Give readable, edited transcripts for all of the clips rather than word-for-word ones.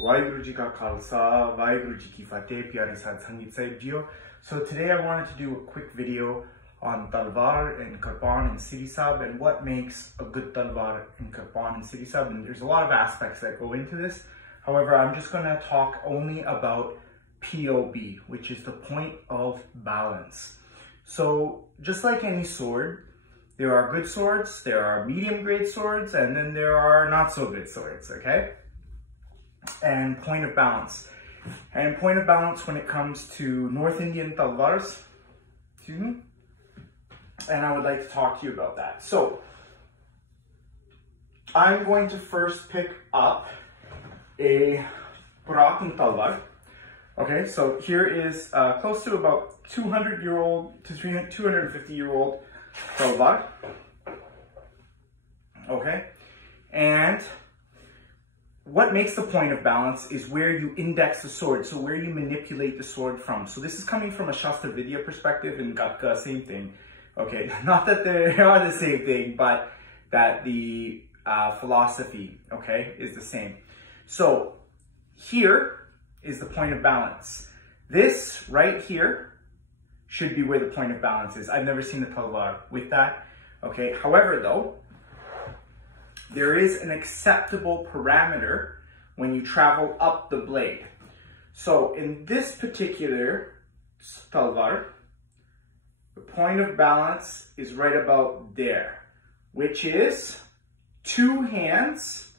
Waheguru Ji Ka Khalsa, Waheguru Ji Ki Fateh, Pyare Sad Sangeet Sahib Jiyo. So today I wanted to do a quick video on Tulwar and Kirpan and Siri Sahib and what makes a good Tulwar and Kirpan and Siri Sahib. And there's a lot of aspects that go into this. However, I'm just going to talk only about POB, which is the point of balance. So just like any sword, there are good swords, there are medium grade swords, and then there are not so good swords, okay? And point of balance. And point of balance when it comes to North Indian Tulwars. Excuse me. And I would like to talk to you about that. So, I'm going to first pick up a Puratan Tulwar. Okay, so here is close to about 200-year-old to 250-year-old Tulwar. Okay, and what makes the point of balance is where you index the sword, so where you manipulate the sword from. So this is coming from a Shastra Vidya perspective, and Gatka, same thing. Okay, not that they are the same thing, but that the philosophy, okay, is the same. So here is the point of balance. This right here should be where the point of balance is. I've never seen a Tulwar with that. Okay, however though, there is an acceptable parameter when you travel up the blade. So in this particular Tulwar, the point of balance is right about there, which is two hands,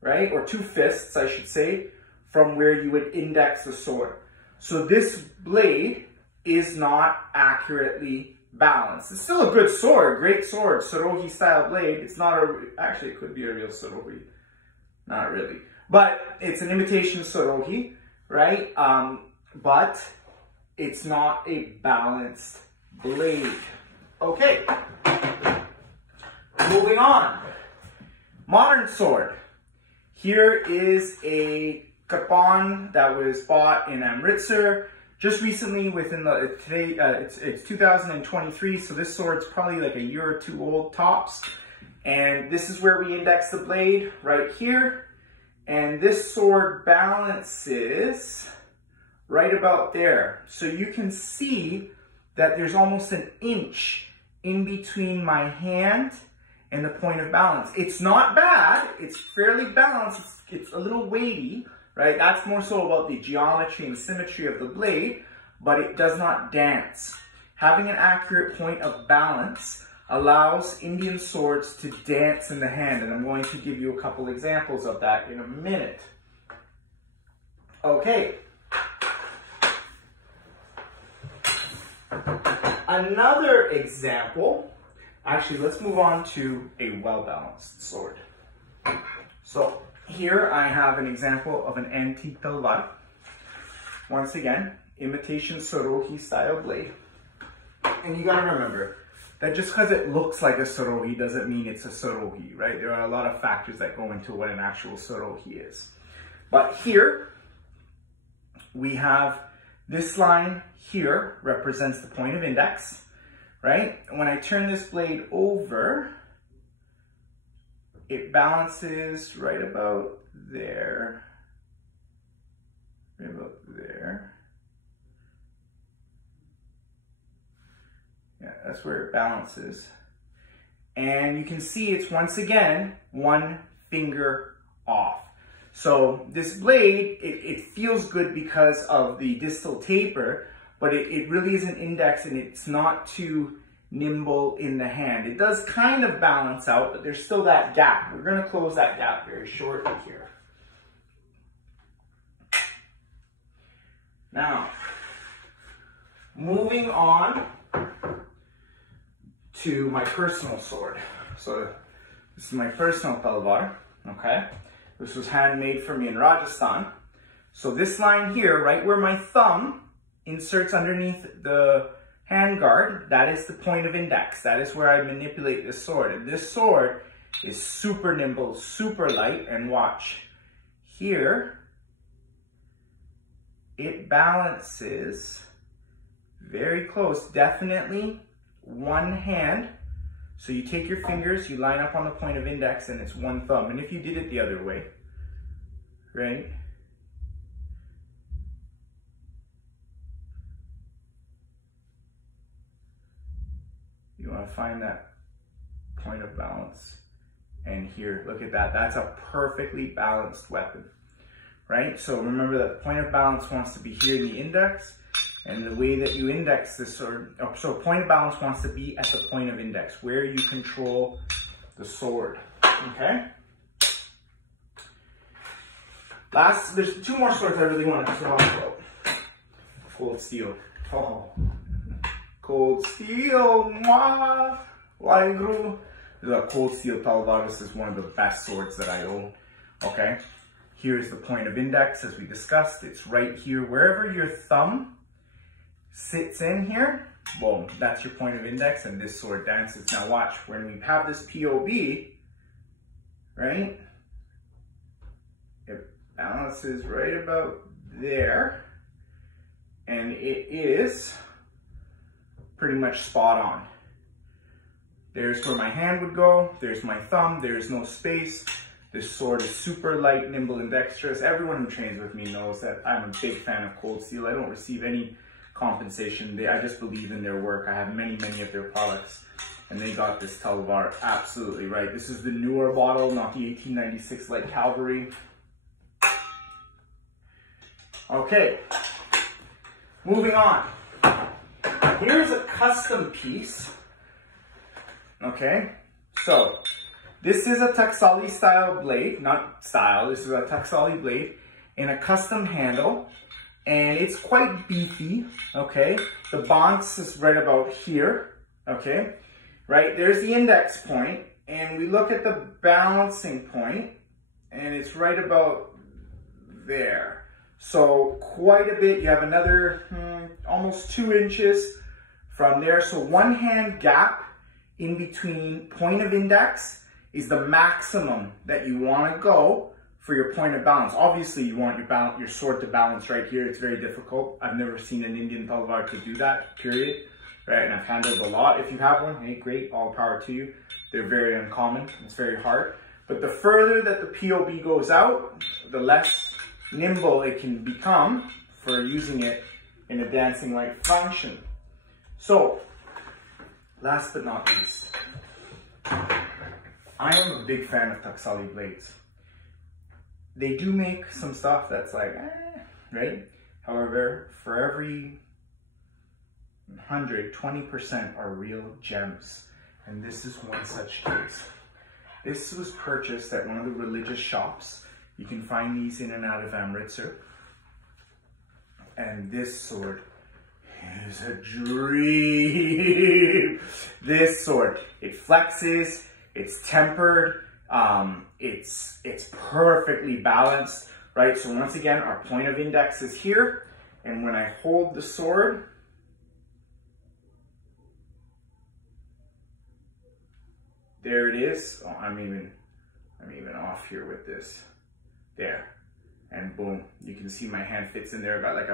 right? Or two fists, I should say, from where you would index the sword. So this blade is not accurately balanced. It's still a good sword, great sword, Sarohi style blade. It's not actually it could be a real Sarohi. Not really. But it's an imitation Sarohi, right? But it's not a balanced blade. Okay. Moving on. Modern sword. Here is a Kirpan that was bought in Amritsar just recently. Within the today, it's 2023, so this sword's probably like a year or two old tops. And this is where we index the blade right here, and this sword balances right about there. So you can see that there's almost an inch in between my hand and the point of balance. It's not bad. It's fairly balanced. It's a little weighty, right? That's more so about the geometry and symmetry of the blade, but it does not dance. Having an accurate point of balance allows Indian swords to dance in the hand, and I'm going to give you a couple examples of that in a minute. Okay. Another example, actually let's move on to a well-balanced sword. So here I have an example of an antique Tulwar. Once again, imitation Sarohi style blade. And you gotta remember that just because it looks like a Sarohi doesn't mean it's a Sarohi, right? There are a lot of factors that go into what an actual Sarohi is. But here we have this line here represents the point of index, right? And when I turn this blade over, it balances right about there, right about there. Yeah, that's where it balances. And you can see it's once again one finger off. So this blade, it feels good because of the distal taper, but it really isn't indexed and it's not too nimble in the hand. It does kind of balance out, but there's still that gap. We're going to close that gap very shortly here. Now, moving on to my personal sword. So this is my personal Tulwar, okay? This was handmade for me in Rajasthan. So this line here, right where my thumb inserts underneath the handguard, that is the point of index. That is where I manipulate this sword. And this sword is super nimble, super light. And watch, here, it balances very close, definitely one hand. So you take your fingers, you line up on the point of index, and it's one thumb. And if you did it the other way, right? You want to find that point of balance. And here, look at that. That's a perfectly balanced weapon, right? So remember that the point of balance wants to be here in the index. And the way that you index this sword, so point of balance wants to be at the point of index, where you control the sword, okay? There's two more swords I really want to talk about. Cold steel. Oh. Cold steel, mwah, Waheguru. This is a cold steel Tulwar. This is one of the best swords that I own, okay? Here's the point of index, as we discussed. It's right here, wherever your thumb sits in here, boom, that's your point of index, and this sword dances. Now watch, when we have this POB, right, it balances right about there, and it is pretty much spot on. There's where my hand would go, there's my thumb, there's no space. This sword is super light, nimble, and dexterous. Everyone who trains with me knows that I'm a big fan of cold steel. I don't receive any compensation. I just believe in their work. I have many of their products, and they got this Tulwar absolutely right. This is the newer model, not the 1896 Light Cavalry. Okay, moving on. Here's a custom piece. Okay, so this is a Taksali style blade, not style, this is a Taksali blade in a custom handle. And it's quite beefy, okay? The bonks is right about here, okay? Right, there's the index point, and we look at the balancing point, and it's right about there. So quite a bit, you have another almost 2 inches from there. So 1 hand gap in between point of index is the maximum that you want to go for your point of balance. Obviously, you want your sword to balance right here. It's very difficult. I've never seen an Indian Tulwar to do that, period. Right, and I've handled a lot. If you have one, hey, great, all power to you. They're very uncommon. It's very hard. But the further that the POB goes out, the less nimble it can become for using it in a dancing-like function. So, last but not least, I am a big fan of Taksali blades. They do make some stuff that's like, right? However, for every 100, 20% are real gems. And this is one such case. This was purchased at one of the religious shops. You can find these in and out of Amritsar. And this sword is a dream. This sword, it flexes, it's tempered, it's perfectly balanced, right? So once again, our point of index is here, and when I hold the sword, there it is. Oh, I'm even off here with this. There, and boom, you can see my hand fits in there. I got like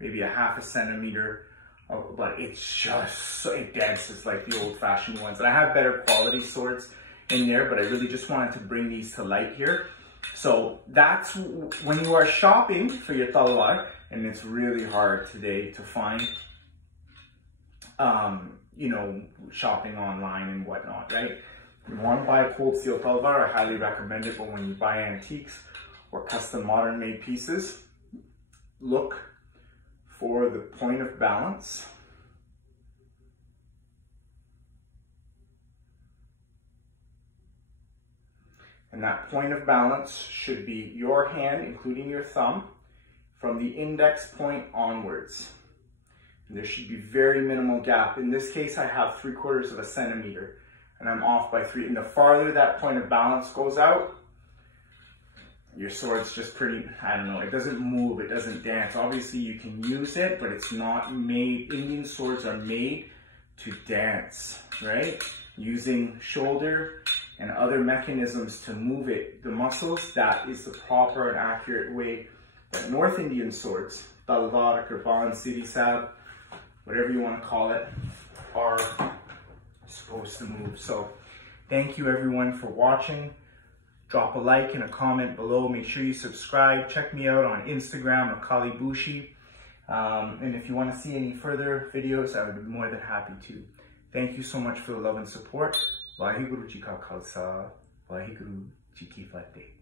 maybe a ½ centimeter. Oh, but it's just, it dances like the old-fashioned ones. And I have better quality swords in there, but I really just wanted to bring these to light here. So that's when you are shopping for your Tulwar, and it's really hard today to find, you know, shopping online and whatnot, right? If you want to buy a cold steel Tulwar, I highly recommend it, but when you buy antiques or custom modern made pieces, look for the point of balance. And that point of balance should be your hand, including your thumb, from the index point onwards. And there should be very minimal gap. In this case, I have 3/4 centimeter, and I'm off by 3. And the farther that point of balance goes out, your sword's just pretty, I don't know, it doesn't move, it doesn't dance. Obviously you can use it, but it's not made, Indian swords are made to dance, right? Using shoulder and other mechanisms to move it, the muscles, that is the proper and accurate way that North Indian swords, Tulwar, Kirpan, Siri Sab, whatever you want to call it, are supposed to move. So thank you everyone for watching. drop a like and a comment below. Make sure you subscribe. Check me out on Instagram, Akali Bushi. And if you want to see any further videos, I would be more than happy to. Thank you so much for the love and support. Vaheguru Ji Ka Khalsa, Vaheguru Ji Ki Fateh.